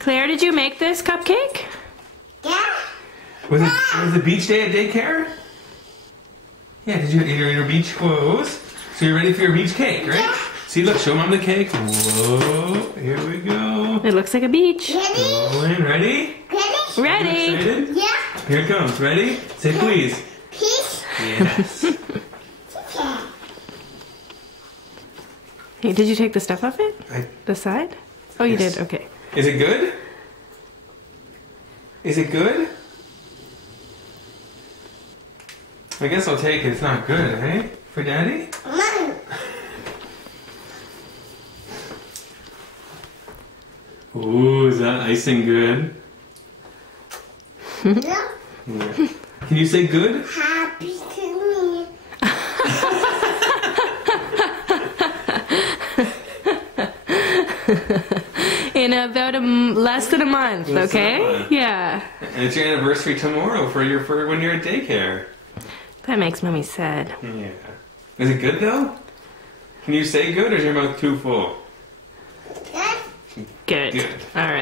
Claire, did you make this cupcake? Yeah. Was it beach day at daycare? Yeah, did you get your beach clothes? So you're ready for your beach cake, right? Yeah. See, look, show Mom the cake. Whoa, here we go. It looks like a beach. Ready? Rolling, ready? Ready? Ready? Excited? Yeah. Here it comes, ready? Say please. Peace. Yes. Yeah. Hey, did you take the stuff off it? I- The side? Oh, you Yes. did. Okay. Is it good? Is it good? I guess I'll take it. It's not good, eh? For Daddy? Mom. Ooh, is that icing good? No. Yeah. Can you say good? Happy to me. In about less than a month, Less than a okay? month. Yeah. And it's your anniversary tomorrow for when you're at daycare. That makes Mommy sad. Yeah. Is it good though? Can you say good or is your mouth too full? Good. Good. Good. All right.